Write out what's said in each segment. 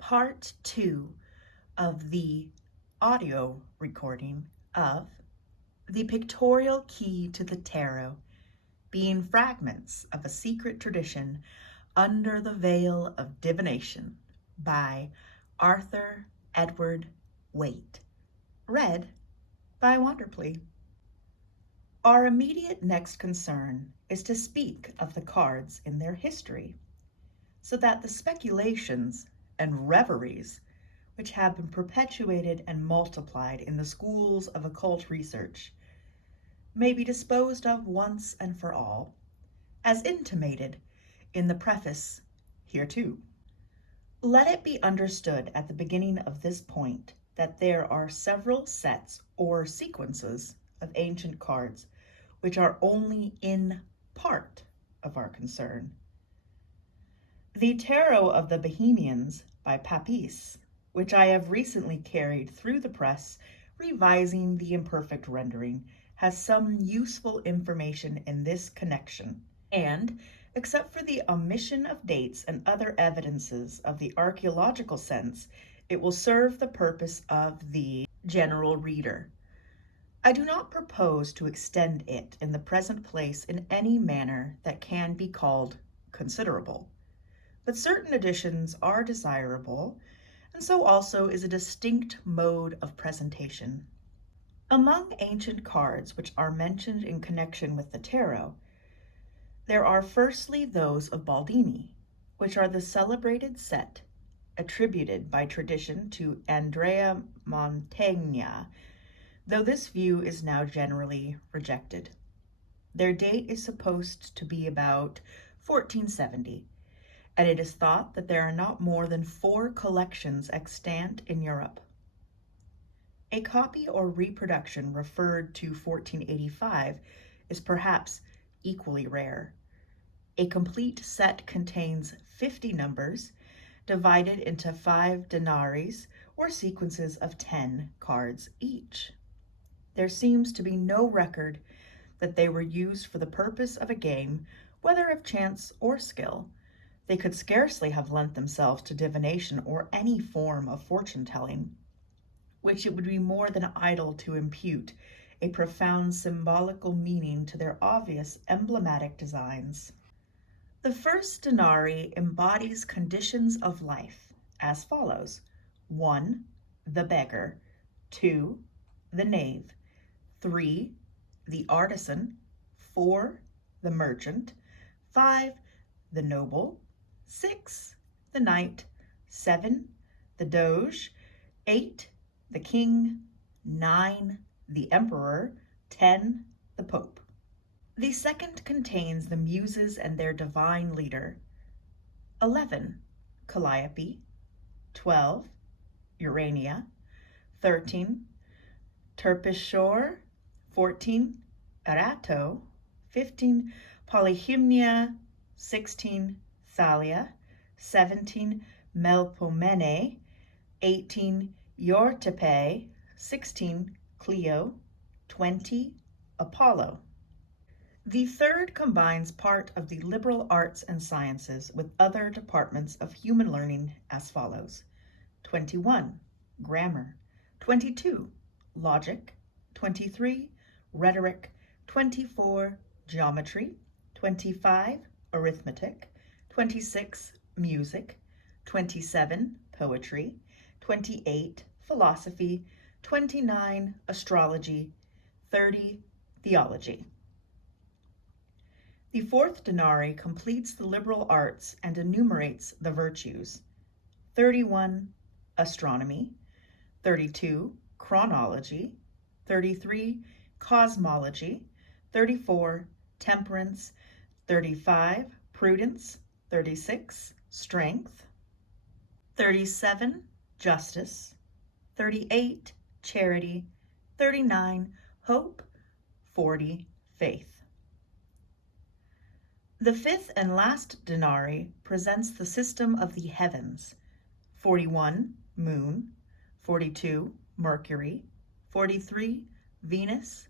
part 2 of the audio recording of The Pictorial Key to the Tarot, being fragments of a secret tradition under the veil of divination by Arthur Edward Waite, read by Wanderplea. Our immediate next concern is to speak of the cards in their history, so that the speculations and reveries which have been perpetuated and multiplied in the schools of occult research may be disposed of once and for all, as intimated in the preface hereto. Let it be understood at the beginning of this point that there are several sets or sequences of ancient cards which are only in part of our concern. The Tarot of the Bohemians by Papis, which I have recently carried through the press, revising the imperfect rendering, has some useful information in this connection, and, except for the omission of dates and other evidences of the archaeological sense, it will serve the purpose of the general reader. I do not propose to extend it in the present place in any manner that can be called considerable, but certain additions are desirable, and so also is a distinct mode of presentation. Among ancient cards which are mentioned in connection with the tarot, there are firstly those of Baldini, which are the celebrated set attributed by tradition to Andrea Mantegna, though this view is now generally rejected. Their date is supposed to be about 1470, and it is thought that there are not more than 4 collections extant in Europe. A copy or reproduction referred to 1485 is perhaps equally rare. A complete set contains 50 numbers, divided into 5 denaries, or sequences of 10 cards each. There seems to be no record that they were used for the purpose of a game, whether of chance or skill. They could scarcely have lent themselves to divination or any form of fortune-telling, which it would be more than idle to impute a profound symbolical meaning to their obvious emblematic designs. The first denarii embodies conditions of life as follows: 1. The beggar. 2. The knave. 3. The artisan. 4. The merchant. 5. The noble. 6. The knight. 7. The doge. 8. The king. 9. The emperor. 10. The pope. The second contains the muses and their divine leader. 11. Calliope. 12. Urania. 13. Terpsichore. 14. Erato. 15. Polyhymnia. 16. Thalia. 17. Melpomene. 18. Euterpe. 16. Clio. 20. Apollo. The third combines part of the liberal arts and sciences with other departments of human learning as follows: 21. Grammar. 22. Logic. 23. Rhetoric. 24. Geometry. 25. Arithmetic. 26. Music. 27. Poetry. 28. Philosophy. 29. Astrology. 30. Theology. The fourth denarii completes the liberal arts and enumerates the virtues. 31. Astronomy. 32. Chronology. 33. Cosmology. 34. Temperance. 35. Prudence. 36. Strength. 37. Justice. 38. Charity. 39. Hope. 40. Faith. The fifth and last denarii presents the system of the heavens. 41. Moon. 42. Mercury. 43. Venus.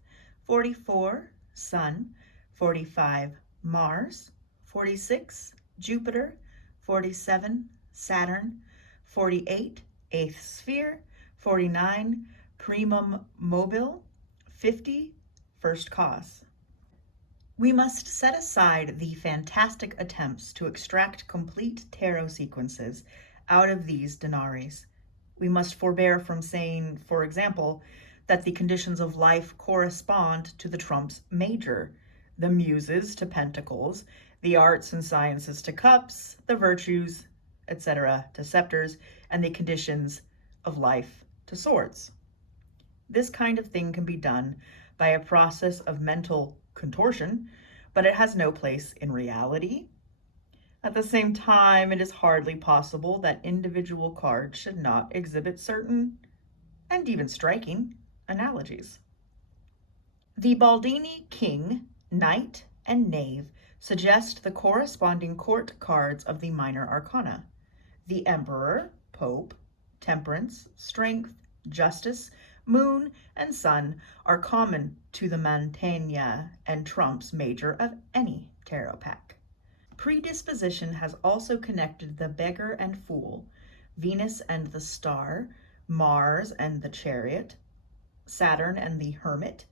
44. Sun. 45. Mars. 46. Jupiter. 47. Saturn. 48, eighth sphere, 49, primum mobile, 50, first cause. We must set aside the fantastic attempts to extract complete tarot sequences out of these denaries. We must forbear from saying, for example, that the conditions of life correspond to the trumps major, the muses to pentacles, the arts and sciences to cups, the virtues, etc., to scepters, and the conditions of life to swords. This kind of thing can be done by a process of mental contortion, but it has no place in reality. At the same time, it is hardly possible that individual cards should not exhibit certain, and even striking, analogies. The Baldini King, Knight, and Knave suggest the corresponding court cards of the minor arcana. The Emperor, Pope, Temperance, Strength, Justice, Moon, and Sun are common to the Mantegna and Trumps major of any tarot pack. Predisposition has also connected the Beggar and Fool, Venus and the Star, Mars and the Chariot, Saturn and the Hermit,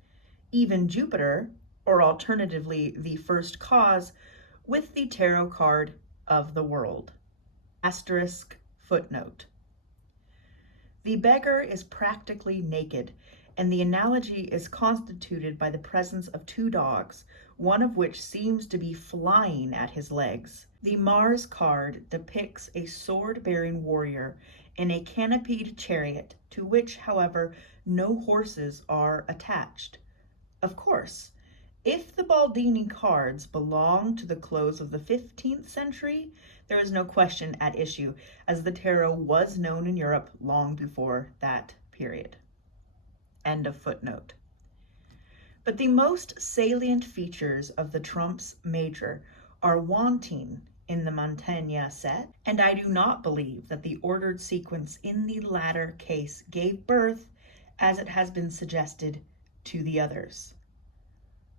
even Jupiter, or alternatively the First Cause, with the tarot card of the World. Asterisk footnote. The beggar is practically naked, and the analogy is constituted by the presence of two dogs, one of which seems to be flying at his legs. The Mars card depicts a sword-bearing warrior in a canopied chariot, to which, however, no horses are attached. Of course, if the Baldini cards belong to the close of the 15th century, there is no question at issue, as the tarot was known in Europe long before that period. End of footnote. But the most salient features of the Trumps major are wanting in the Mantegna set, and I do not believe that the ordered sequence in the latter case gave birth, as it has been suggested, to the others.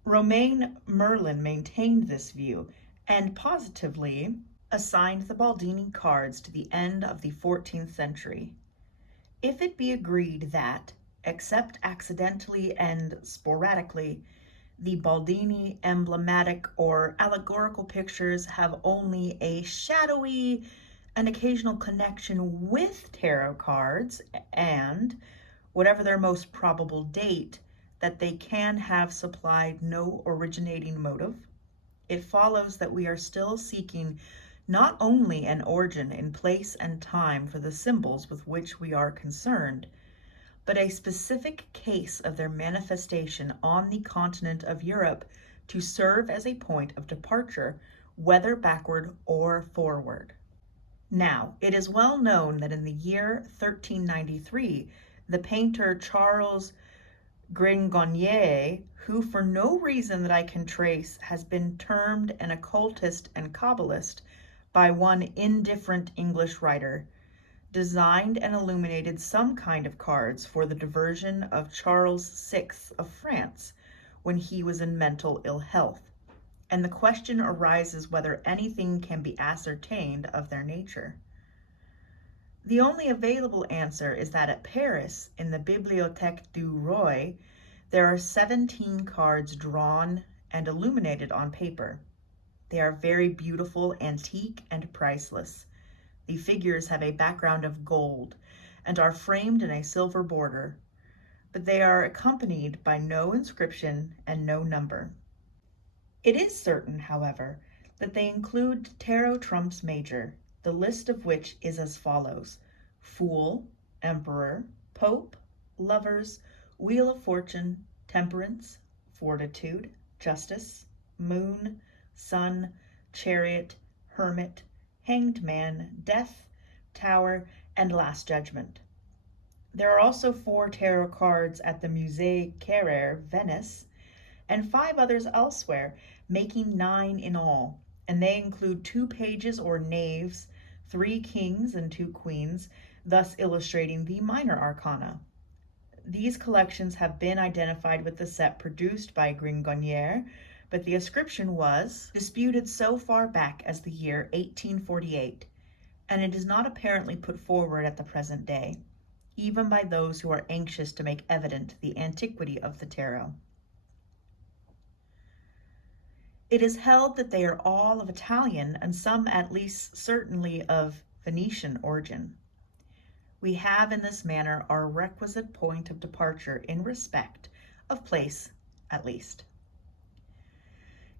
Romain Merlin maintained this view and positively assigned the Baldini cards to the end of the 14th century. If it be agreed that, except accidentally and sporadically, the Baldini emblematic or allegorical pictures have only a shadowy and occasional connection with tarot cards, and, whatever their most probable date, that they can have supplied no originating motive, it follows that we are still seeking not only an origin in place and time for the symbols with which we are concerned, but a specific case of their manifestation on the continent of Europe to serve as a point of departure, whether backward or forward. Now, it is well known that in the year 1393, the painter Charles Gringonnier, who for no reason that I can trace has been termed an occultist and Kabbalist by one indifferent English writer, designed and illuminated some kind of cards for the diversion of Charles VI of France when he was in mental ill health, and the question arises whether anything can be ascertained of their nature. The only available answer is that at Paris, in the Bibliothèque du Roi, there are 17 cards drawn and illuminated on paper. They are very beautiful, antique, and priceless. The figures have a background of gold and are framed in a silver border, but they are accompanied by no inscription and no number. It is certain, however, that they include tarot trumps major, the list of which is as follows: Fool, Emperor, Pope, Lovers, Wheel of Fortune, Temperance, Fortitude, Justice, Moon, Sun, Chariot, Hermit, Hanged Man, Death, Tower, and Last Judgment. There are also 4 tarot cards at the Musée Carrère, Venice, and 5 others elsewhere, making 9 in all, and they include 2 pages or knaves, 3 kings and 2 queens, thus illustrating the minor arcana. These collections have been identified with the set produced by Gringonnier, but the ascription was disputed so far back as the year 1848, and it is not apparently put forward at the present day, even by those who are anxious to make evident the antiquity of the tarot. It is held that they are all of Italian and some at least certainly of Venetian origin. We have in this manner our requisite point of departure in respect of place, at least.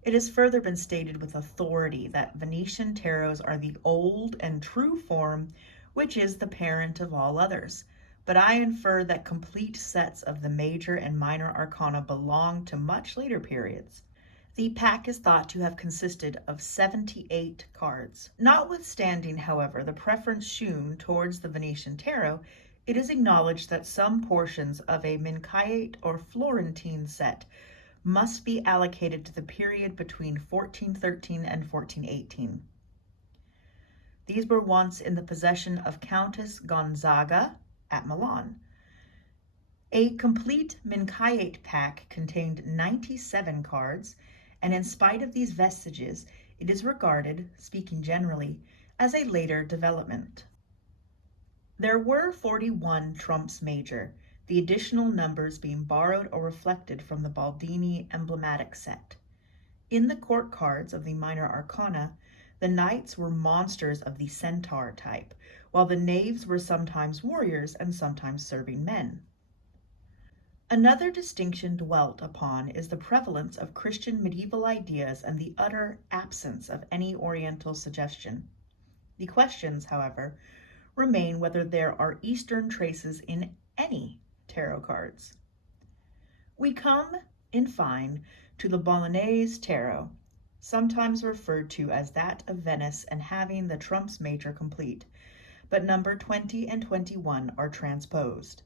It has further been stated with authority that Venetian tarots are the old and true form, which is the parent of all others, but I infer that complete sets of the major and minor arcana belong to much later periods. The pack is thought to have consisted of 78 cards. Notwithstanding, however, the preference shewn towards the Venetian tarot, it is acknowledged that some portions of a Mincaiate or Florentine set must be allocated to the period between 1413 and 1418. These were once in the possession of Countess Gonzaga at Milan. A complete Mincaiate pack contained 97 cards, and in spite of these vestiges, it is regarded, speaking generally, as a later development. There were 41 trumps major, the additional numbers being borrowed or reflected from the Baldini emblematic set. In the court cards of the minor arcana, the knights were monsters of the centaur type, while the knaves were sometimes warriors and sometimes serving men. Another distinction dwelt upon is the prevalence of Christian medieval ideas and the utter absence of any Oriental suggestion. The questions, however, remain whether there are Eastern traces in any tarot cards. We come, in fine, to the Bolognese tarot, sometimes referred to as that of Venice and having the trumps major complete, but number 20 and 21 are transposed.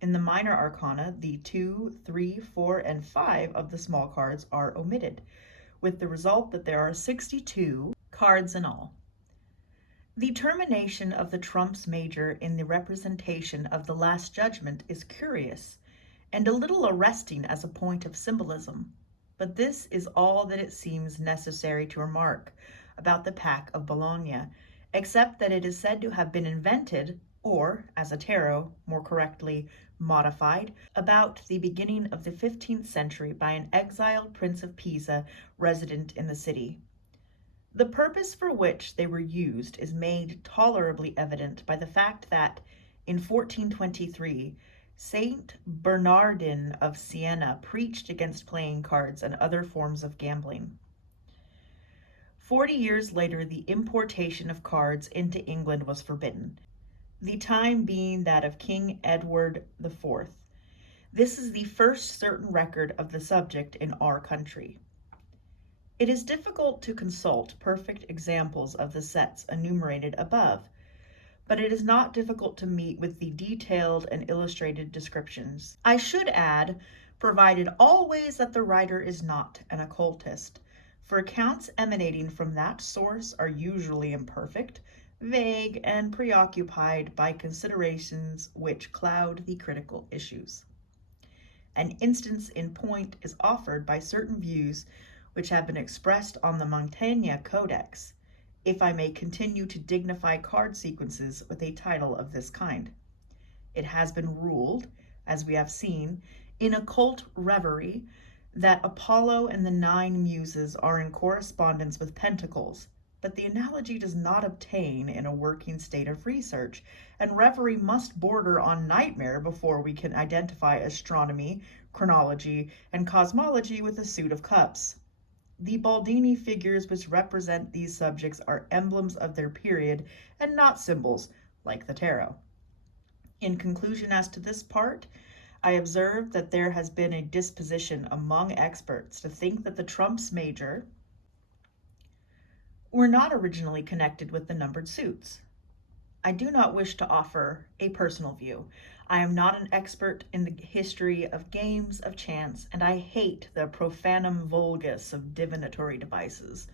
In the minor arcana, the 2, 3, 4, and 5 of the small cards are omitted, with the result that there are 62 cards in all. The termination of the trumps major in the representation of the Last Judgment is curious and a little arresting as a point of symbolism, but this is all that it seems necessary to remark about the pack of Bologna, except that it is said to have been invented, or, as a tarot, more correctly, modified, about the beginning of the 15th century by an exiled Prince of Pisa resident in the city. The purpose for which they were used is made tolerably evident by the fact that, in 1423, Saint Bernardin of Siena preached against playing cards and other forms of gambling. 40 years later, the importation of cards into England was forbidden, the time being that of King Edward IV. This is the first certain record of the subject in our country. It is difficult to consult perfect examples of the sets enumerated above, but it is not difficult to meet with the detailed and illustrated descriptions. I should add, provided always that the writer is not an occultist, for accounts emanating from that source are usually imperfect, vague, and preoccupied by considerations which cloud the critical issues. An instance in point is offered by certain views which have been expressed on the Montaigne Codex, if I may continue to dignify card sequences with a title of this kind. It has been ruled, as we have seen, in occult reverie, that Apollo and the 9 muses are in correspondence with pentacles, but the analogy does not obtain in a working state of research, and reverie must border on nightmare before we can identify astronomy, chronology, and cosmology with a suit of cups. The Baldini figures which represent these subjects are emblems of their period and not symbols, like the tarot. In conclusion as to this part, I observe that there has been a disposition among experts to think that the trumps major were not originally connected with the numbered suits. I do not wish to offer a personal view. I am not an expert in the history of games of chance, and I hate the profanum vulgus of divinatory devices.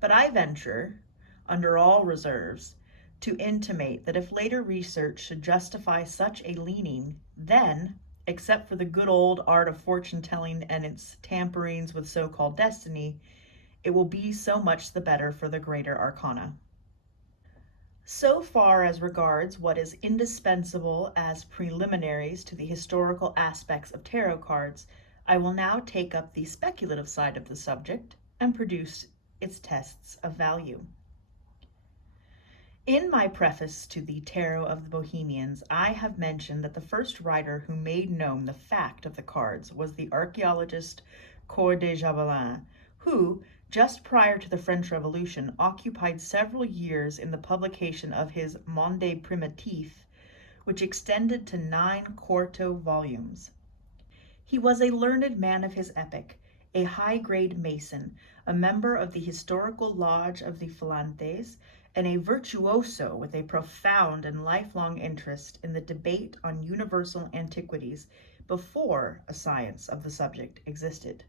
But I venture, under all reserves, to intimate that if later research should justify such a leaning, then, except for the good old art of fortune-telling and its tamperings with so-called destiny, it will be so much the better for the greater arcana. So far as regards what is indispensable as preliminaries to the historical aspects of tarot cards, I will now take up the speculative side of the subject and produce its tests of value. In my preface to the Tarot of the Bohemians, I have mentioned that the first writer who made known the fact of the cards was the archaeologist Coeur de Jabelin, who, just prior to the French Revolution, occupied several years in the publication of his Monde Primitif, which extended to 9 quarto volumes. He was a learned man of his epoch, a high-grade Mason, a member of the Historical Lodge of the Phalantes, and a virtuoso with a profound and lifelong interest in the debate on universal antiquities before a science of the subject existed.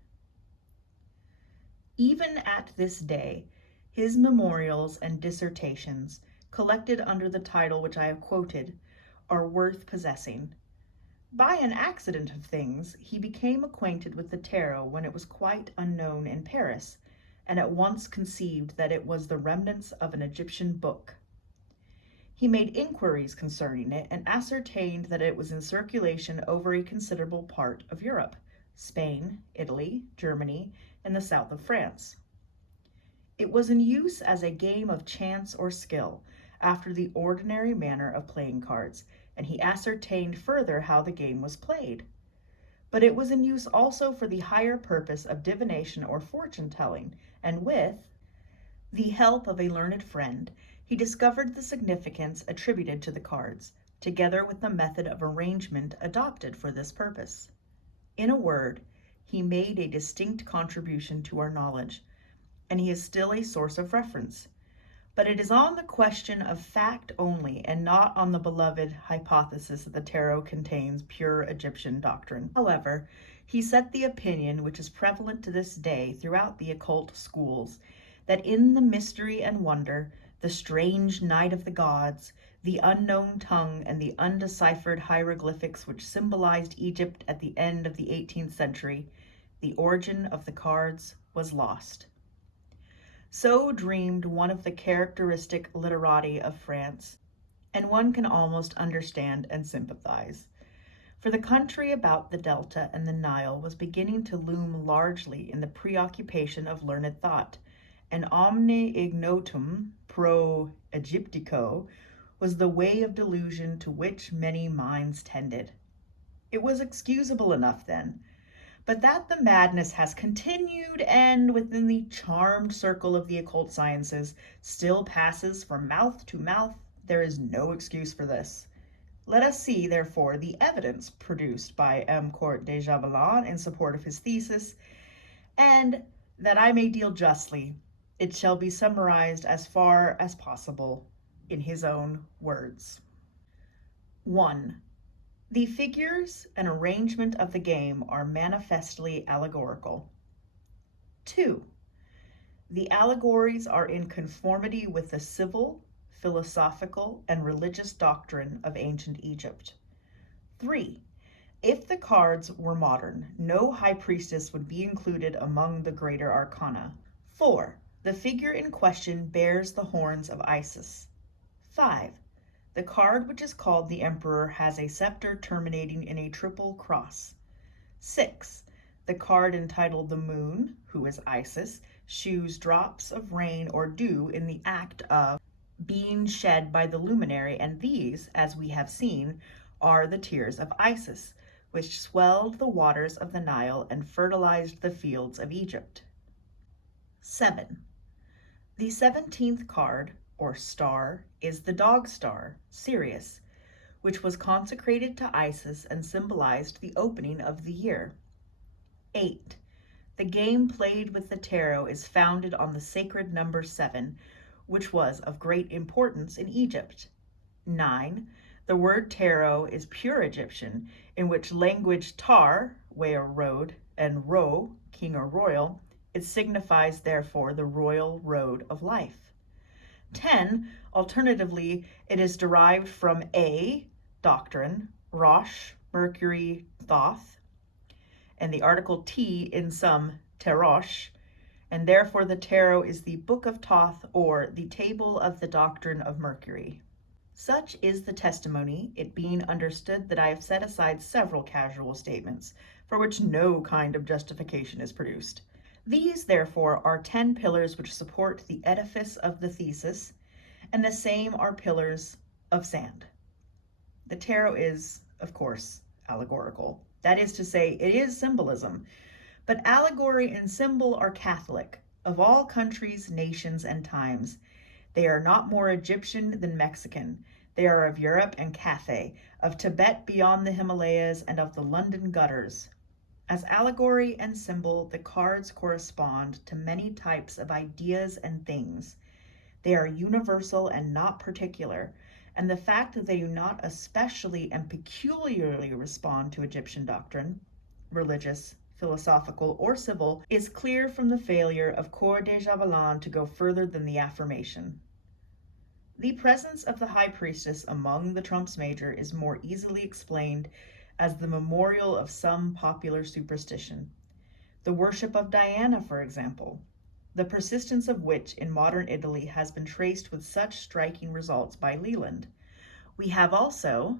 Even at this day, his memorials and dissertations, collected under the title which I have quoted, are worth possessing. By an accident of things, he became acquainted with the tarot when it was quite unknown in Paris, and at once conceived that it was the remnants of an Egyptian book. He made inquiries concerning it and ascertained that it was in circulation over a considerable part of Europe, Spain, Italy, Germany, and the south of France. It was in use as a game of chance or skill, after the ordinary manner of playing cards, and he ascertained further how the game was played. But it was in use also for the higher purpose of divination or fortune-telling, and with the help of a learned friend, he discovered the significance attributed to the cards, together with the method of arrangement adopted for this purpose. In a word, he made a distinct contribution to our knowledge, and he is still a source of reference. But it is on the question of fact only, and not on the beloved hypothesis that the tarot contains pure Egyptian doctrine. However, he set the opinion, which is prevalent to this day throughout the occult schools, that in the mystery and wonder, the strange night of the gods, the unknown tongue, and the undeciphered hieroglyphics which symbolized Egypt at the end of the 18th century, the origin of the cards was lost. So dreamed one of the characteristic literati of France, and one can almost understand and sympathize. For the country about the Delta and the Nile was beginning to loom largely in the preoccupation of learned thought, and omne ignotum pro Egyptico was the way of delusion to which many minds tended. It was excusable enough then, but that the madness has continued and, within the charmed circle of the occult sciences, still passes from mouth to mouth, there is no excuse for this. Let us see, therefore, the evidence produced by M. Coeur de Jabelin in support of his thesis, and, that I may deal justly, it shall be summarized as far as possible in his own words. 1. The figures and arrangement of the game are manifestly allegorical. 2. The allegories are in conformity with the civil, philosophical, and religious doctrine of ancient Egypt. 3. If the cards were modern, no high priestess would be included among the greater arcana. 4. The figure in question bears the horns of Isis. 5. The card which is called the Emperor has a scepter terminating in a triple cross. 6. The card entitled the Moon, who is Isis, shews drops of rain or dew in the act of being shed by the luminary, and these, as we have seen, are the tears of Isis, which swelled the waters of the Nile and fertilized the fields of Egypt. 7. The 17th card, or star, is the dog star, Sirius, which was consecrated to Isis and symbolized the opening of the year. 8. The game played with the tarot is founded on the sacred number 7, which was of great importance in Egypt. 9. The word tarot is pure Egyptian, in which language tar, way or road, and ro, king or royal, it signifies therefore the royal road of life. 10. Alternatively, it is derived from A, doctrine, Rosh, Mercury, Thoth, and the article T in some, terosh, and therefore the tarot is the Book of Thoth, or the Table of the Doctrine of Mercury. Such is the testimony, it being understood that I have set aside several casual statements, for which no kind of justification is produced. These, therefore, are 10 pillars which support the edifice of the thesis, and the same are pillars of sand. The tarot is, of course, allegorical. That is to say, it is symbolism, but allegory and symbol are Catholic, of all countries, nations, and times. They are not more Egyptian than Mexican. They are of Europe and Cathay, of Tibet beyond the Himalayas, and of the London gutters. As allegory and symbol, the cards correspond to many types of ideas and things. They are universal and not particular, and the fact that they do not especially and peculiarly respond to Egyptian doctrine, religious, philosophical, or civil, is clear from the failure of Coeur de Javelin to go further than the affirmation. The presence of the High Priestess among the trumps major is more easily explained as the memorial of some popular superstition. The worship of Diana, for example, the persistence of which in modern Italy has been traced with such striking results by Leland. We have also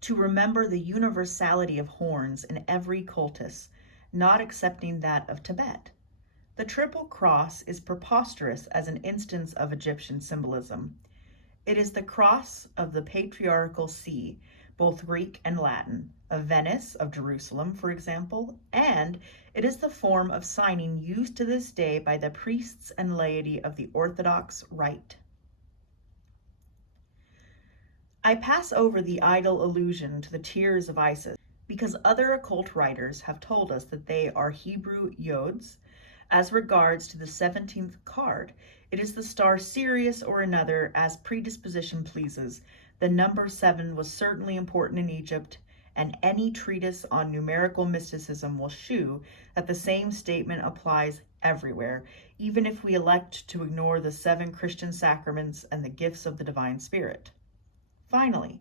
to remember the universality of horns in every cultus, not excepting that of Tibet. The Triple Cross is preposterous as an instance of Egyptian symbolism. It is the cross of the patriarchal see, both Greek and Latin, of Venice, of Jerusalem, for example, and it is the form of signing used to this day by the priests and laity of the Orthodox Rite. I pass over the idle allusion to the tears of Isis because other occult writers have told us that they are Hebrew yods. As regards to the 17th card, it is the star Sirius or another, as predisposition pleases. The number 7 was certainly important in Egypt, and any treatise on numerical mysticism will shew that the same statement applies everywhere, even if we elect to ignore the 7 Christian sacraments and the gifts of the Divine Spirit. Finally,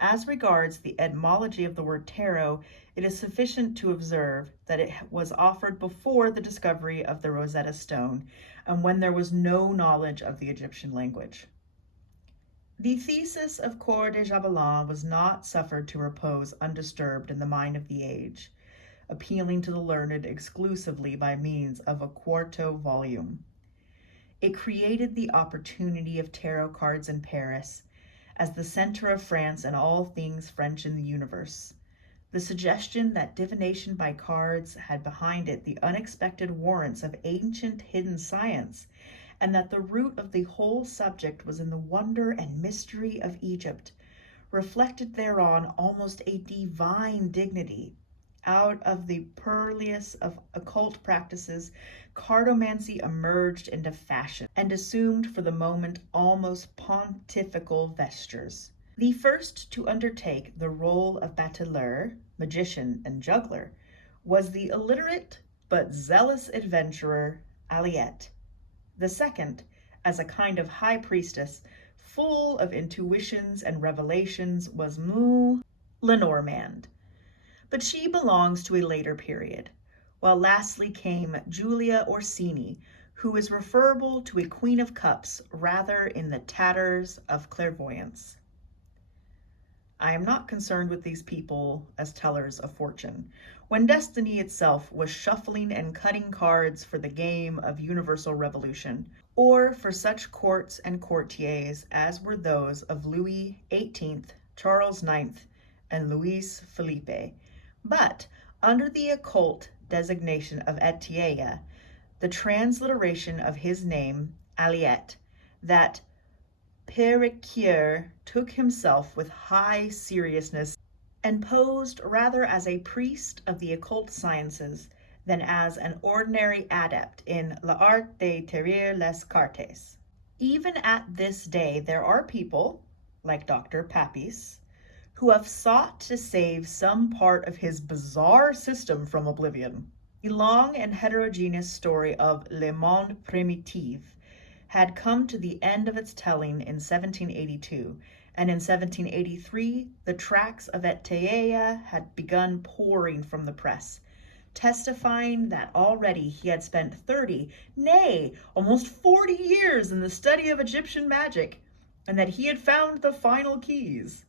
as regards the etymology of the word tarot, it is sufficient to observe that it was offered before the discovery of the Rosetta Stone and when there was no knowledge of the Egyptian language. The thesis of Coeur de Javelin was not suffered to repose undisturbed in the mind of the age, appealing to the learned exclusively by means of a quarto volume. It created the opportunity of tarot cards in Paris, as the center of France and all things French in the universe. The suggestion that divination by cards had behind it the unexpected warrants of ancient hidden science, and that the root of the whole subject was in the wonder and mystery of Egypt, reflected thereon almost a divine dignity. Out of the purlieus of occult practices, cartomancy emerged into fashion and assumed for the moment almost pontifical vestures. The first to undertake the role of bateleur, magician, and juggler was the illiterate but zealous adventurer Aliette. The second, as a kind of high priestess, full of intuitions and revelations, was Lenormand. But she belongs to a later period, while lastly came Julia Orsini, who is referable to a Queen of Cups rather in the tatters of clairvoyance. I am not concerned with these people as tellers of fortune, when destiny itself was shuffling and cutting cards for the game of universal revolution, or for such courts and courtiers as were those of Louis XVIII, Charles IX, and Louis Philippe, but under the occult designation of Etienne, the transliteration of his name, Aliette, that Périquier took himself with high seriousness and posed rather as a priest of the occult sciences than as an ordinary adept in l'art de tirer les cartes. Even at this day, there are people, like Dr. Papis, who have sought to save some part of his bizarre system from oblivion. The long and heterogeneous story of Le Monde Primitif had come to the end of its telling in 1782, and in 1783 the tracts of Etienne had begun pouring from the press, testifying that already he had spent 30, nay, almost 40 years in the study of Egyptian magic, and that he had found the final keys.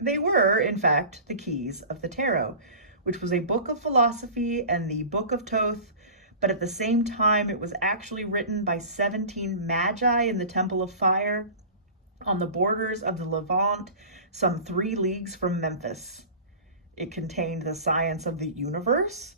They were, in fact, the keys of the Tarot, which was a book of philosophy and the Book of Thoth, but at the same time it was actually written by 17 magi in the Temple of Fire on the borders of the Levant, some 3 leagues from Memphis. It contained the science of the universe,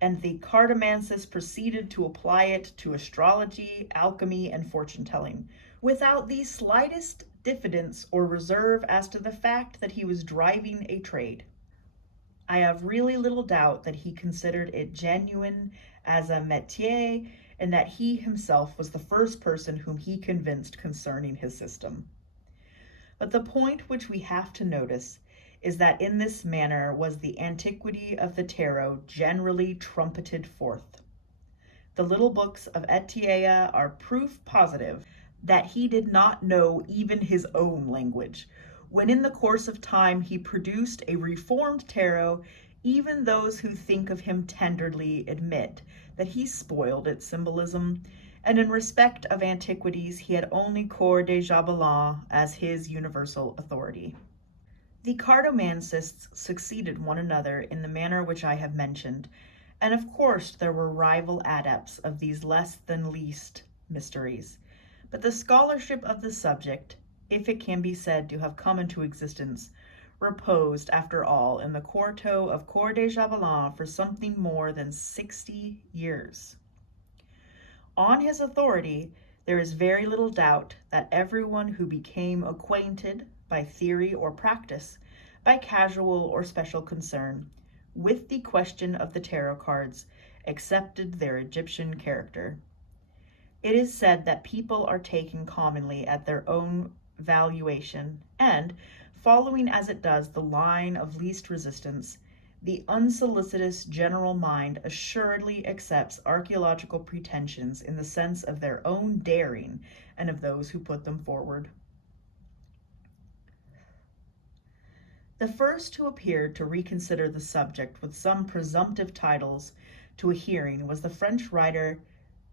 and the cartomancists proceeded to apply it to astrology, alchemy, and fortune-telling, without the slightest diffidence or reserve as to the fact that he was driving a trade. I have really little doubt that he considered it genuine as a métier, and that he himself was the first person whom he convinced concerning his system. But the point which we have to notice is that in this manner was the antiquity of the tarot generally trumpeted forth. The little books of Etienne are proof positive that he did not know even his own language. When in the course of time he produced a reformed tarot, even those who think of him tenderly admit that he spoiled its symbolism, and in respect of antiquities he had only Coeur de Jabelin as his universal authority. The cartomancists succeeded one another in the manner which I have mentioned, and of course there were rival adepts of these less than least mysteries. But the scholarship of the subject, if it can be said to have come into existence, reposed, after all, in the quarto of Coeur de Jabelin for something more than 60 years. On his authority, there is very little doubt that everyone who became acquainted, by theory or practice, by casual or special concern, with the question of the tarot cards, accepted their Egyptian character. It is said that people are taken commonly at their own valuation, and, following as it does the line of least resistance, the unsolicitous general mind assuredly accepts archaeological pretensions in the sense of their own daring and of those who put them forward. The first who appeared to reconsider the subject with some presumptive titles to a hearing was the French writer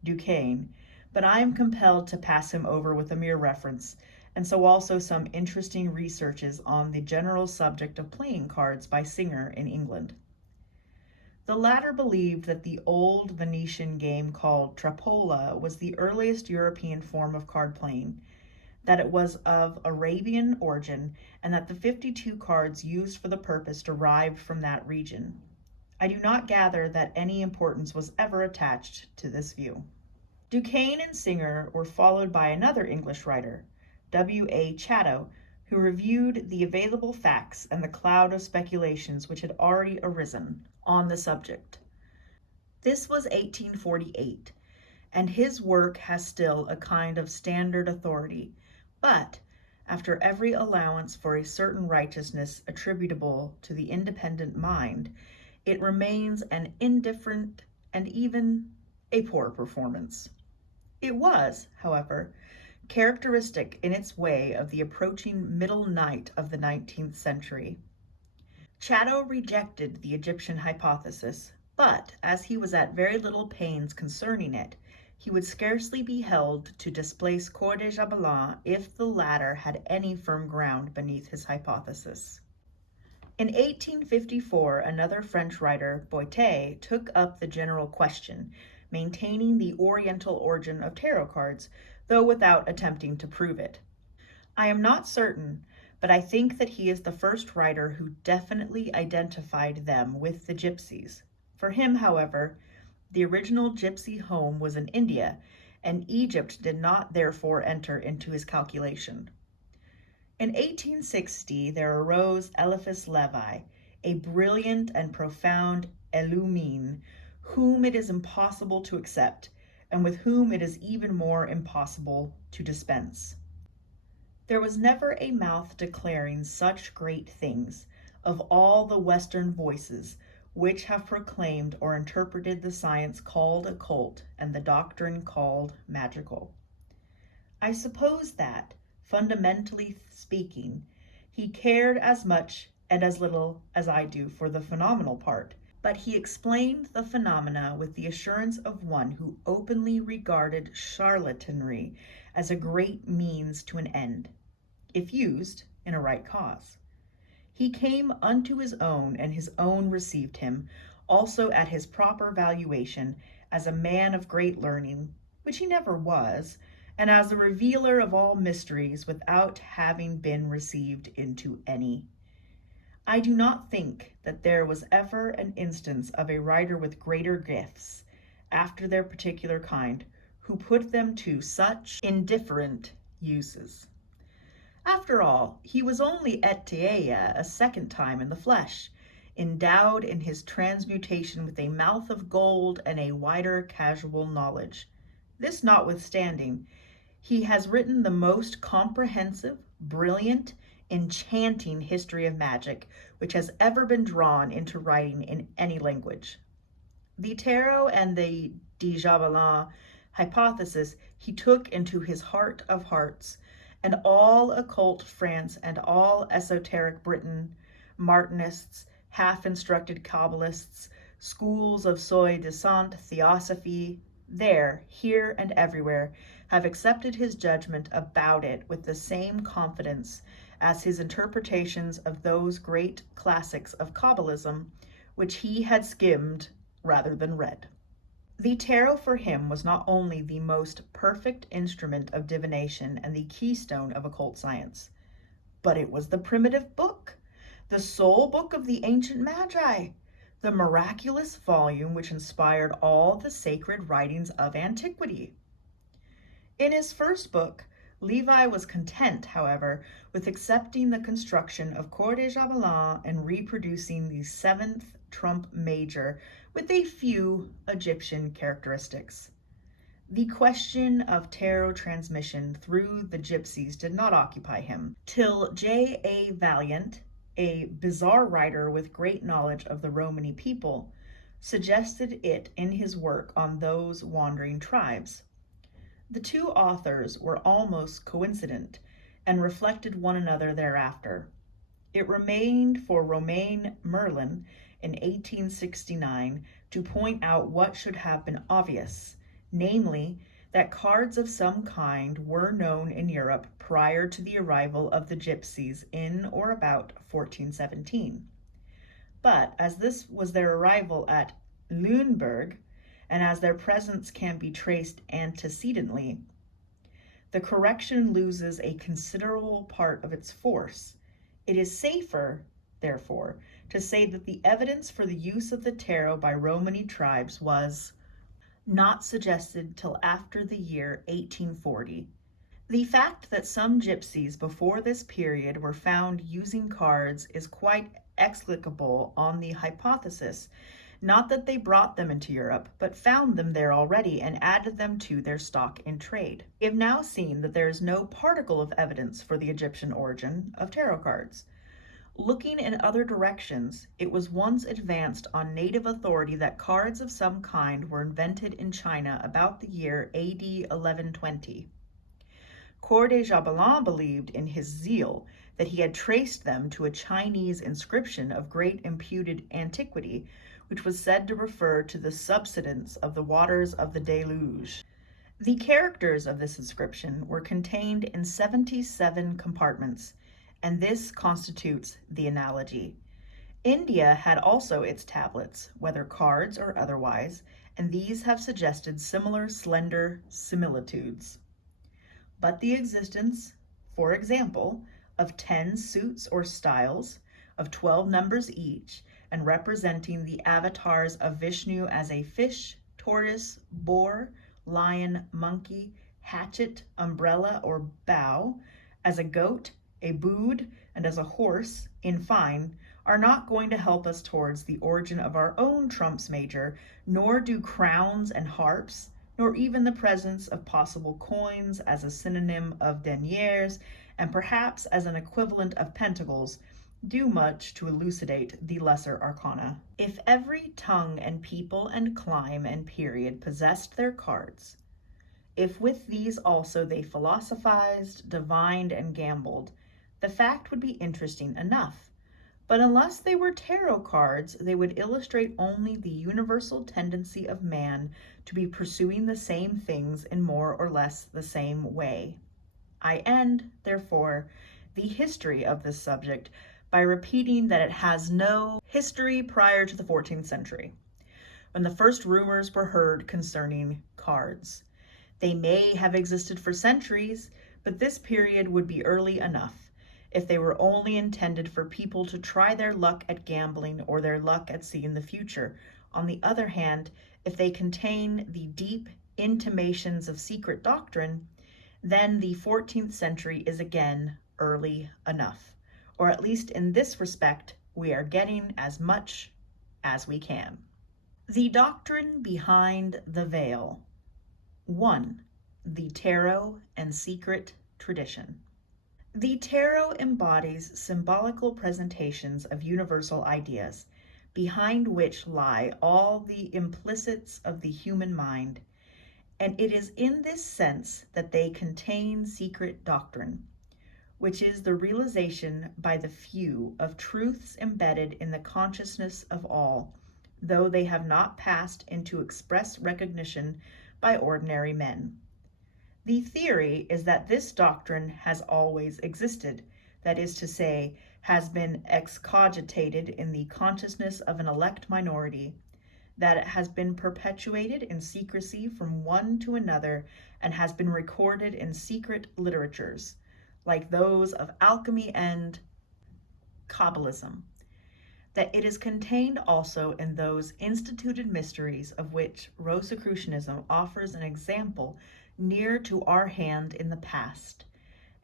Doctrine, but I am compelled to pass him over with a mere reference, and so also some interesting researches on the general subject of playing cards by Singer in England. The latter believed that the old Venetian game called trappola was the earliest European form of card playing, that it was of Arabian origin, and that the 52 cards used for the purpose derived from that region. I do not gather that any importance was ever attached to this view. Duquesne and Singer were followed by another English writer, W.A. Chatto, who reviewed the available facts and the cloud of speculations which had already arisen on the subject. This was 1848, and his work has still a kind of standard authority, but, after every allowance for a certain righteousness attributable to the independent mind, it remains an indifferent and even a poor performance. It was, however, characteristic in its way of the approaching middle night of the 19th century. Chatto rejected the Egyptian hypothesis, but as he was at very little pains concerning it, he would scarcely be held to displace Coeur de Jabelin if the latter had any firm ground beneath his hypothesis. In 1854, another French writer, Waite, took up the general question, maintaining the Oriental origin of tarot cards, though without attempting to prove it. I am not certain, but I think that he is the first writer who definitely identified them with the gypsies. For him, however, the original gypsy home was in India, and Egypt did not therefore enter into his calculation. In 1860 there arose Eliphas Levi, a brilliant and profound illumine, whom it is impossible to accept, and with whom it is even more impossible to dispense. There was never a mouth declaring such great things, of all the Western voices, which have proclaimed or interpreted the science called occult and the doctrine called magical. I suppose that, fundamentally speaking, he cared as much and as little as I do for the phenomenal part, but he explained the phenomena with the assurance of one who openly regarded charlatanry as a great means to an end, if used in a right cause. He came unto his own, and his own received him, also at his proper valuation, as a man of great learning, which he never was, and as a revealer of all mysteries, without having been received into any. I do not think that there was ever an instance of a writer with greater gifts, after their particular kind, who put them to such indifferent uses. After all, he was only et Theia a second time in the flesh, endowed in his transmutation with a mouth of gold and a wider casual knowledge. This notwithstanding, he has written the most comprehensive, brilliant, enchanting history of magic which has ever been drawn into writing in any language. The tarot and the Dijabelin hypothesis he took into his heart of hearts, and all occult France and all esoteric Britain, Martinists, half-instructed Kabbalists, schools of soi-disant theosophy, there, here, and everywhere, have accepted his judgment about it with the same confidence as his interpretations of those great classics of Kabbalism, which he had skimmed rather than read. The tarot for him was not only the most perfect instrument of divination and the keystone of occult science, but it was the primitive book, the sole book of the ancient magi, the miraculous volume which inspired all the sacred writings of antiquity. In his first book, Levi was content, however, with accepting the construction of Coeur de Jabelin and reproducing the seventh trump major with a few Egyptian characteristics. The question of tarot transmission through the gypsies did not occupy him till J.A. Valiant, a bizarre writer with great knowledge of the Romany people, suggested it in his work on those wandering tribes. The two authors were almost coincident and reflected one another thereafter. It remained for Romain Merlin in 1869 to point out what should have been obvious, namely, that cards of some kind were known in Europe prior to the arrival of the gypsies in or about 1417. But as this was their arrival at Lüneburg, and as their presence can be traced antecedently, the correction loses a considerable part of its force. It is safer, therefore, to say that the evidence for the use of the tarot by Romany tribes was not suggested till after the year 1840. The fact that some gypsies before this period were found using cards is quite explicable on the hypothesis, not that they brought them into Europe, but found them there already and added them to their stock in trade. We have now seen that there is no particle of evidence for the Egyptian origin of tarot cards. Looking in other directions, it was once advanced on native authority that cards of some kind were invented in China about the year AD 1120. Coeur de Jabelin believed in his zeal that he had traced them to a Chinese inscription of great imputed antiquity, which was said to refer to the subsidence of the waters of the deluge. The characters of this inscription were contained in 77 compartments, and this constitutes the analogy. India had also its tablets, whether cards or otherwise, and these have suggested similar slender similitudes. But the existence, for example, of 10 suits or styles, of 12 numbers each, and representing the avatars of Vishnu as a fish, tortoise, boar, lion, monkey, hatchet, umbrella, or bow, as a goat, a bood, and as a horse, in fine, are not going to help us towards the origin of our own trumps major, nor do crowns and harps, nor even the presence of possible coins as a synonym of deniers, and perhaps as an equivalent of pentacles, do much to elucidate the lesser arcana. If every tongue and people and clime and period possessed their cards, if with these also they philosophized, divined, and gambled, the fact would be interesting enough. But unless they were tarot cards, they would illustrate only the universal tendency of man to be pursuing the same things in more or less the same way. I end, therefore, the history of this subject by repeating that it has no history prior to the 14th century, when the first rumors were heard concerning cards. They may have existed for centuries, but this period would be early enough if they were only intended for people to try their luck at gambling or their luck at seeing the future. On the other hand, if they contain the deep intimations of secret doctrine, then the 14th century is again early enough. Or at least in this respect, we are getting as much as we can. The doctrine behind the veil. 1. The Tarot and Secret Tradition. The Tarot embodies symbolical presentations of universal ideas, behind which lie all the implicits of the human mind, and it is in this sense that they contain secret doctrine, which is the realization by the few of truths embedded in the consciousness of all, though they have not passed into express recognition by ordinary men. The theory is that this doctrine has always existed, that is to say, has been excogitated in the consciousness of an elect minority, that it has been perpetuated in secrecy from one to another, and has been recorded in secret literatures, like those of alchemy and Kabbalism, that it is contained also in those instituted mysteries of which Rosicrucianism offers an example near to our hand in the past,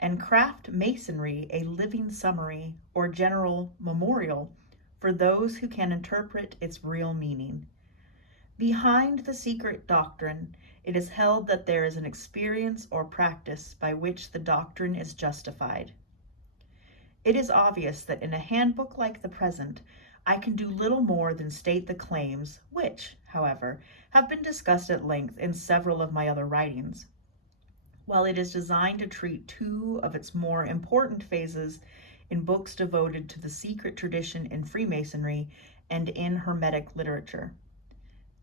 and craft masonry a living summary or general memorial for those who can interpret its real meaning. Behind the secret doctrine, it is held that there is an experience or practice by which the doctrine is justified. It is obvious that in a handbook like the present, I can do little more than state the claims, which, however, have been discussed at length in several of my other writings. While it is designed to treat two of its more important phases in books devoted to the secret tradition in Freemasonry and in Hermetic literature.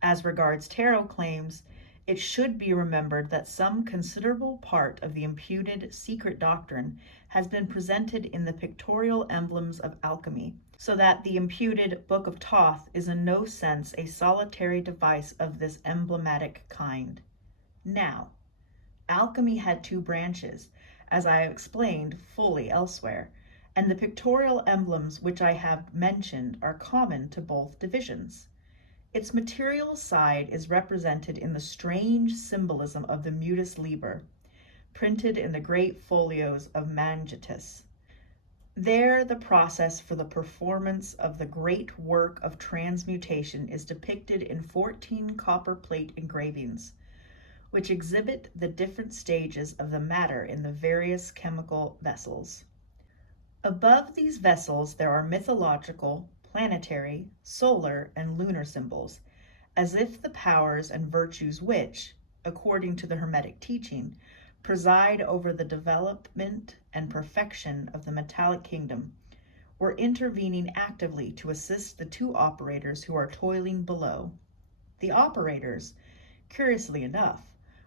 As regards tarot claims, it should be remembered that some considerable part of the imputed secret doctrine has been presented in the pictorial emblems of alchemy, so that the imputed Book of Thoth is in no sense a solitary device of this emblematic kind. Now, alchemy had two branches, as I have explained fully elsewhere, and the pictorial emblems which I have mentioned are common to both divisions. Its material side is represented in the strange symbolism of the Mutus Liber, printed in the great folios of Mangetus. There, the process for the performance of the great work of transmutation is depicted in 14 copper plate engravings, which exhibit the different stages of the matter in the various chemical vessels. Above these vessels there are mythological, planetary, solar, and lunar symbols, as if the powers and virtues which, according to the Hermetic teaching, preside over the development and perfection of the metallic kingdom, were intervening actively to assist the two operators who are toiling below. The operators, curiously enough,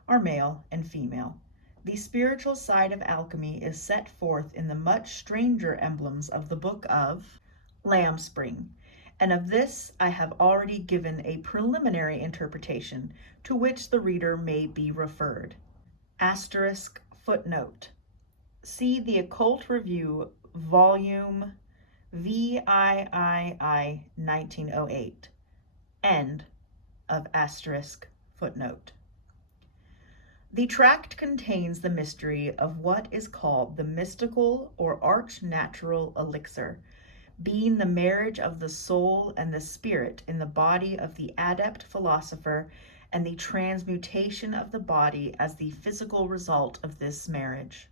are male and female. The spiritual side of alchemy is set forth in the much stranger emblems of the Book of Lamb Spring, and of this I have already given a preliminary interpretation to which the reader may be referred. Asterisk footnote. See the Occult Review, Volume VIII, 1908. End of asterisk footnote. The tract contains the mystery of what is called the mystical or arch-natural elixir, being the marriage of the soul and the spirit in the body of the adept philosopher, and the transmutation of the body as the physical result of this marriage.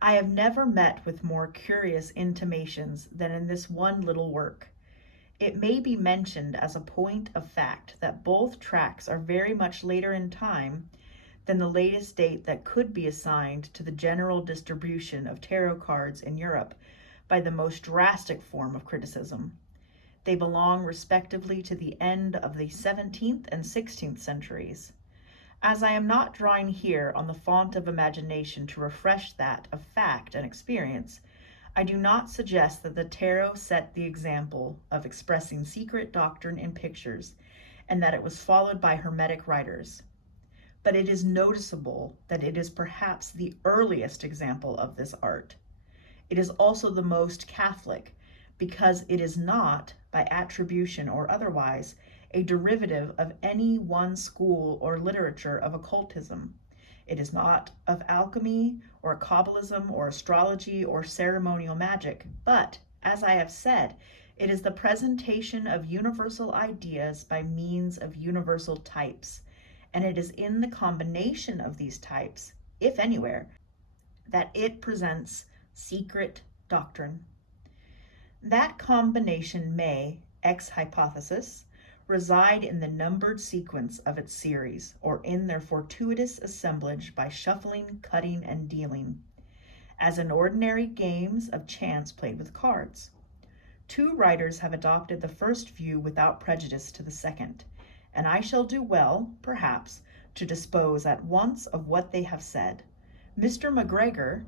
I have never met with more curious intimations than in this one little work. It may be mentioned as a point of fact that both tracts are very much later in time than the latest date that could be assigned to the general distribution of tarot cards in Europe by the most drastic form of criticism. They belong respectively to the end of the 17th and 16th centuries. As I am not drawing here on the font of imagination to refresh that of fact and experience, I do not suggest that the tarot set the example of expressing secret doctrine in pictures and that it was followed by Hermetic writers. But it is noticeable that it is perhaps the earliest example of this art. It is also the most Catholic, because it is not, by attribution or otherwise, a derivative of any one school or literature of occultism. It is not of alchemy or Kabbalism or astrology or ceremonial magic, but, as I have said, it is the presentation of universal ideas by means of universal types, and it is in the combination of these types, if anywhere, that it presents secret doctrine. That combination may, ex hypothesis, reside in the numbered sequence of its series, or in their fortuitous assemblage by shuffling, cutting, and dealing, as in ordinary games of chance played with cards. Two writers have adopted the first view without prejudice to the second, and I shall do well, perhaps, to dispose at once of what they have said. Mr. MacGregor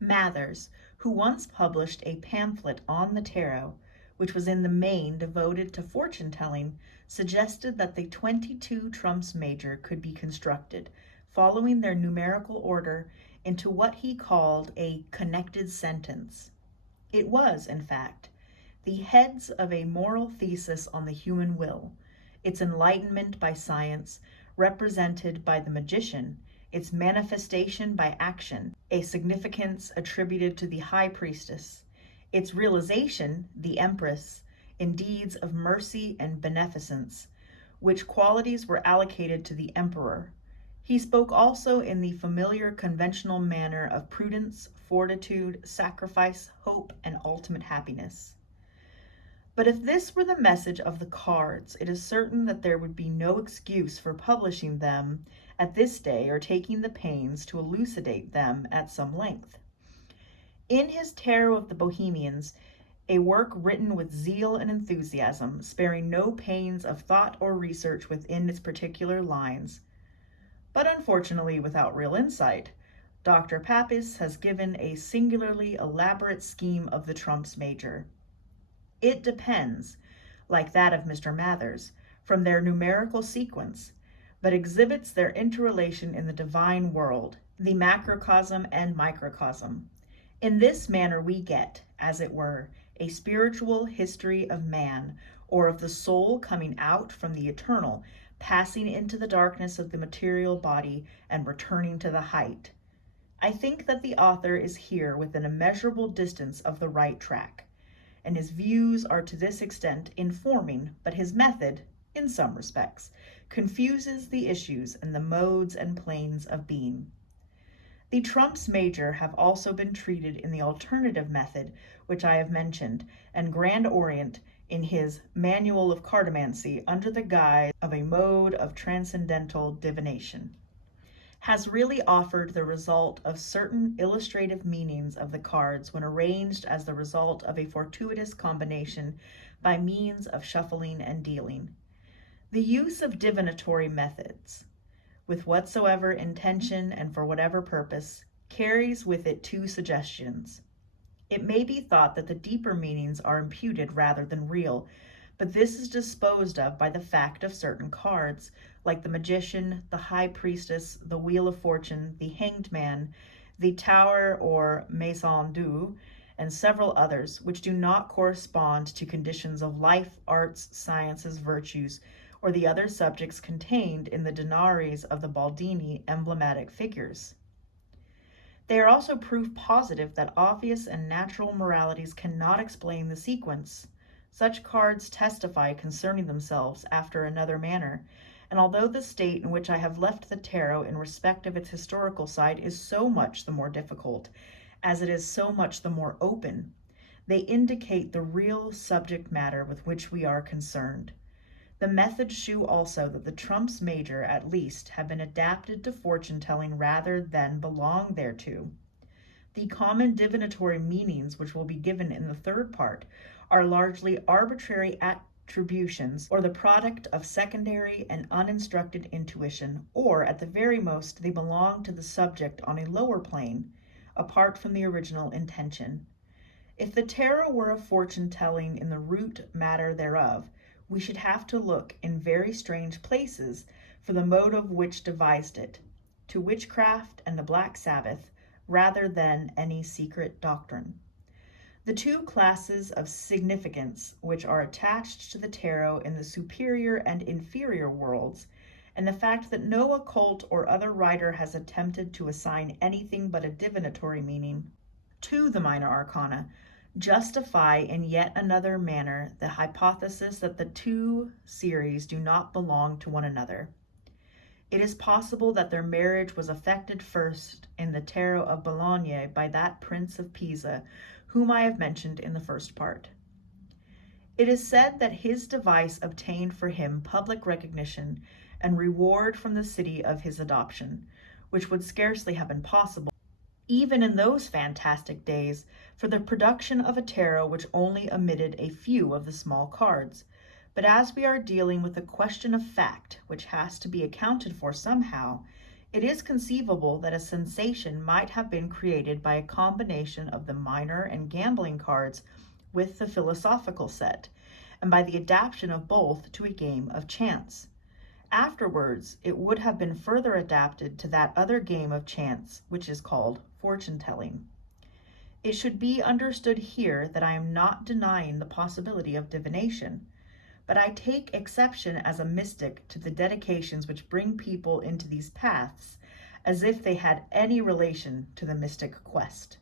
Mathers, who once published a pamphlet on the tarot, which was in the main devoted to fortune-telling, suggested that the 22 trumps major could be constructed, following their numerical order, into what he called a connected sentence. It was, in fact, the heads of a moral thesis on the human will, its enlightenment by science, represented by the magician, its manifestation by action, a significance attributed to the high priestess, its realization, the empress, in deeds of mercy and beneficence, which qualities were allocated to the emperor. He spoke also in the familiar conventional manner of prudence, fortitude, sacrifice, hope, and ultimate happiness. But if this were the message of the cards, it is certain that there would be no excuse for publishing them at this day or taking the pains to elucidate them at some length. In his Tarot of the Bohemians, a work written with zeal and enthusiasm, sparing no pains of thought or research within its particular lines, but unfortunately without real insight, Dr. Pappas has given a singularly elaborate scheme of the trumps major. It depends, like that of Mr. Mathers, from their numerical sequence, but exhibits their interrelation in the divine world, the macrocosm and microcosm. In this manner we get, as it were, a spiritual history of man, or of the soul coming out from the eternal, passing into the darkness of the material body, and returning to the height. I think that the author is here within a measurable distance of the right track, and his views are to this extent informing, but his method, in some respects, confuses the issues and the modes and planes of being. The trumps major have also been treated in the alternative method which I have mentioned, and Grand Orient, in his Manual of Cartomancy, under the guise of a mode of transcendental divination, has really offered the result of certain illustrative meanings of the cards when arranged as the result of a fortuitous combination by means of shuffling and dealing. The use of divinatory methods, with whatsoever intention and for whatever purpose, carries with it two suggestions. It may be thought that the deeper meanings are imputed rather than real, but this is disposed of by the fact of certain cards, like the Magician, the High Priestess, the Wheel of Fortune, the Hanged Man, the Tower or Maison Dieu, and several others, which do not correspond to conditions of life, arts, sciences, virtues, or the other subjects contained in the denaries of the Baldini emblematic figures. They are also proof positive that obvious and natural moralities cannot explain the sequence. Such cards testify concerning themselves after another manner, and although the state in which I have left the tarot in respect of its historical side is so much the more difficult, as it is so much the more open, they indicate the real subject matter with which we are concerned. The methods shew also that the trumps major, at least, have been adapted to fortune-telling rather than belong thereto. The common divinatory meanings which will be given in the third part are largely arbitrary attributions or the product of secondary and uninstructed intuition, or at the very most they belong to the subject on a lower plane, apart from the original intention. If the tarot were a fortune telling in the root matter thereof, we should have to look in very strange places for the motive which devised it, to witchcraft and the Black Sabbath, rather than any secret doctrine. The two classes of significance which are attached to the tarot in the superior and inferior worlds, and the fact that no occult or other writer has attempted to assign anything but a divinatory meaning to the minor arcana, justify in yet another manner the hypothesis that the two series do not belong to one another. It is possible that their marriage was effected first in the Tarot of Bologna by that Prince of Pisa, whom I have mentioned in the first part. It is said that his device obtained for him public recognition and reward from the city of his adoption, which would scarcely have been possible, even in those fantastic days, for the production of a tarot which only omitted a few of the small cards. But as we are dealing with a question of fact which has to be accounted for somehow, it is conceivable that a sensation might have been created by a combination of the minor and gambling cards with the philosophical set, and by the adaptation of both to a game of chance. Afterwards, it would have been further adapted to that other game of chance which is called fortune-telling. It should be understood here that I am not denying the possibility of divination, but I take exception as a mystic to the dedications which bring people into these paths as if they had any relation to the mystic quest.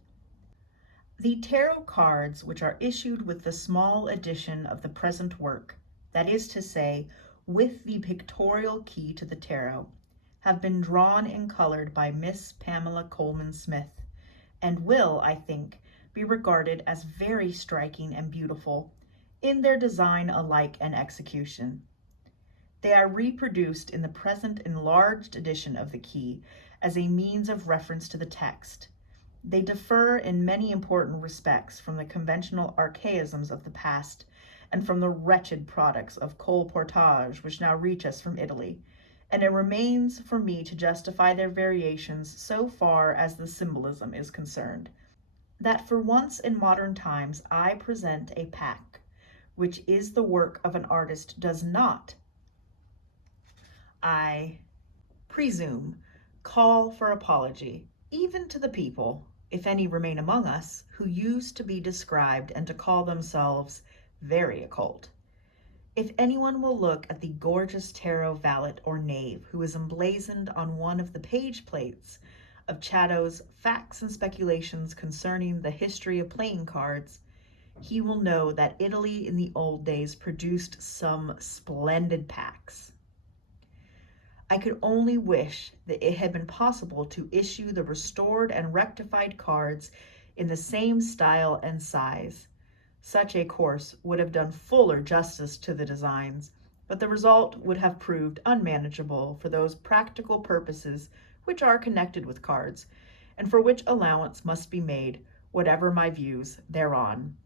The tarot cards which are issued with the small edition of the present work, that is to say, with the pictorial key to the tarot, have been drawn and colored by Miss Pamela Coleman Smith, and will, I think, be regarded as very striking and beautiful in their design alike and execution. They are reproduced in the present enlarged edition of the key as a means of reference to the text. They differ in many important respects from the conventional archaisms of the past and from the wretched products of colportage which now reach us from Italy, and it remains for me to justify their variations so far as the symbolism is concerned, that for once in modern times I present a pack which is the work of an artist does not, I presume, call for apology, even to the people, if any remain among us, who used to be described and to call themselves very occult. If anyone will look at the gorgeous tarot valet or knave who is emblazoned on one of the page plates of Chatto's Facts and Speculations Concerning the History of Playing Cards, he will know that Italy in the old days produced some splendid packs. I could only wish that it had been possible to issue the restored and rectified cards in the same style and size. Such a course would have done fuller justice to the designs, but the result would have proved unmanageable for those practical purposes which are connected with cards, and for which allowance must be made, whatever my views thereon.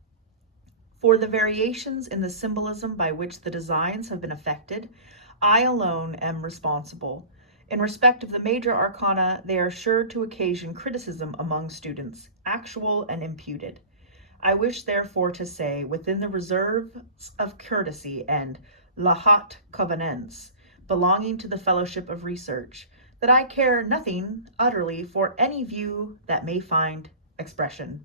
For the variations in the symbolism by which the designs have been effected, I alone am responsible. In respect of the major arcana, they are sure to occasion criticism among students, actual and imputed. I wish therefore to say, within the reserves of courtesy and la haute convenance belonging to the fellowship of research, that I care nothing utterly for any view that may find expression.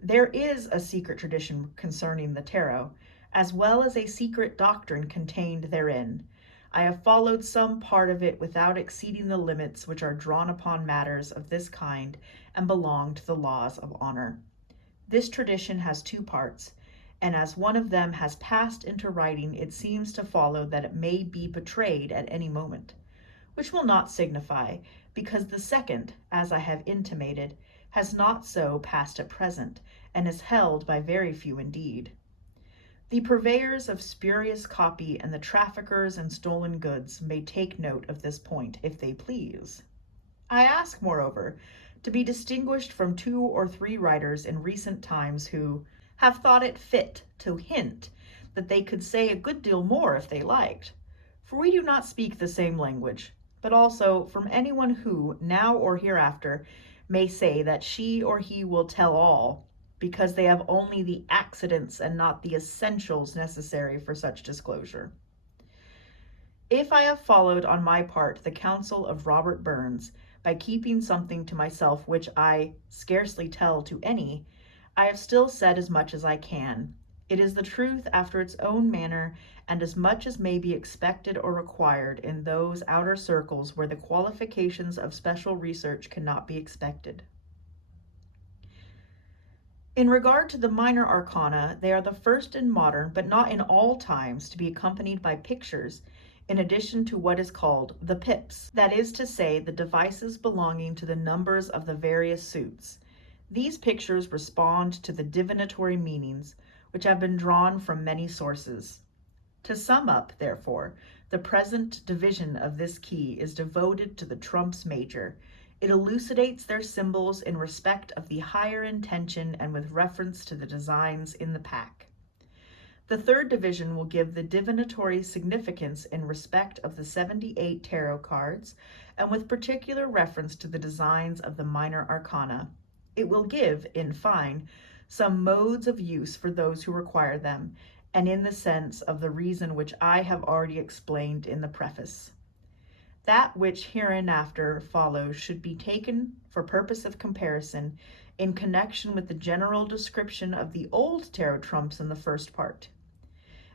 There is a secret tradition concerning the tarot, as well as a secret doctrine contained therein. I have followed some part of it without exceeding the limits which are drawn upon matters of this kind and belong to the laws of honor. This tradition has two parts, and as one of them has passed into writing, it seems to follow that it may be betrayed at any moment, which will not signify, because the second, as I have intimated, has not so passed at present, and is held by very few indeed. The purveyors of spurious copy and the traffickers in stolen goods may take note of this point if they please. I ask, moreover, to be distinguished from 2 or 3 writers in recent times who have thought it fit to hint that they could say a good deal more if they liked. For we do not speak the same language, but also from anyone who, now or hereafter, may say that she or he will tell all, because they have only the accidents and not the essentials necessary for such disclosure. If I have followed on my part the counsel of Robert Burns, by keeping something to myself which I scarcely tell to any, I have still said as much as I can. It is the truth after its own manner, and as much as may be expected or required in those outer circles where the qualifications of special research cannot be expected. In regard to the minor arcana, they are the first in modern, but not in all times, to be accompanied by pictures, in addition to what is called the pips, that is to say, the devices belonging to the numbers of the various suits. These pictures respond to the divinatory meanings, which have been drawn from many sources. To sum up, therefore, the present division of this key is devoted to the trumps major. It elucidates their symbols in respect of the higher intention and with reference to the designs in the pack. The third division will give the divinatory significance in respect of the 78 tarot cards, and with particular reference to the designs of the minor arcana. It will give, in fine, some modes of use for those who require them, and in the sense of the reason which I have already explained in the preface. That which hereinafter follows should be taken for purpose of comparison in connection with the general description of the old tarot trumps in the first part.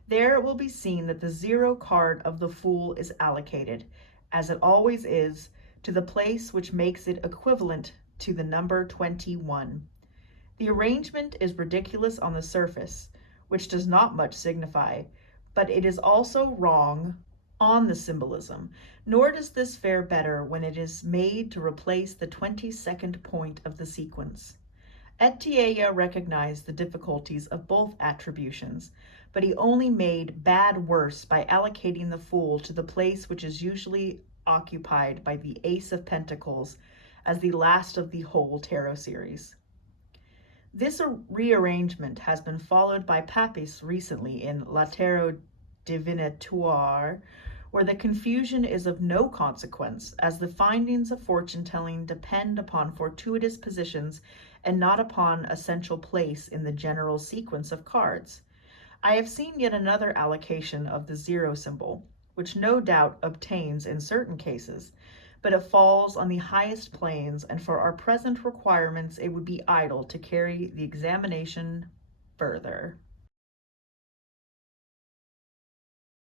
There it will be seen that the 0 card of the Fool is allocated, as it always is, to the place which makes it equivalent to the number 21. The arrangement is ridiculous on the surface, which does not much signify, but it is also wrong on the symbolism, nor does this fare better when it is made to replace the 22nd point of the sequence. Etienne recognized the difficulties of both attributions, but he only made bad worse by allocating the Fool to the place which is usually occupied by the Ace of Pentacles as the last of the whole tarot series. This rearrangement has been followed by Papis recently in La Tarot Divinatoire, where the confusion is of no consequence, as the findings of fortune-telling depend upon fortuitous positions and not upon essential place in the general sequence of cards. I have seen yet another allocation of the 0 symbol, which no doubt obtains in certain cases, but it falls on the highest planes, and for our present requirements it would be idle to carry the examination further.